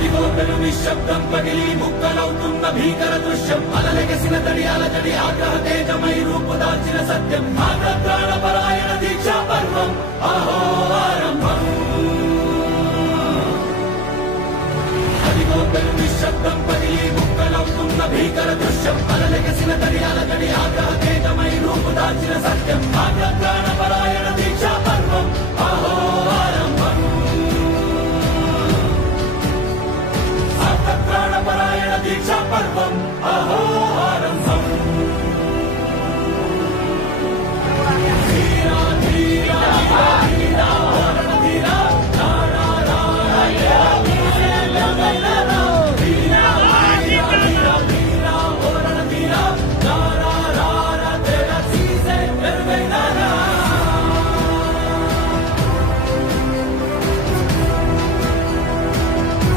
అదిగో పెను నిశ్శబ్దం పగిలి ముక్కలవుతున్న భీకర దృశ్యం అలలెగసిన తడియాల తడి ఆగ్రహ తేజమై రూపుదాల్చిన సత్యం ప్రాణపరాయణ దీక్షా పర్వం అహో ఆరంభం అదిగో పెను నిశ్శబ్దం పగిలి ముక్కలవుతున్న భీకర దృశ్యం అలలెగసిన తడియాల తడి ఆగ్రహ తేజమై రూపుదాల్చిన సత్యం ప్రాణపరాయణ దీక్షా పర్వం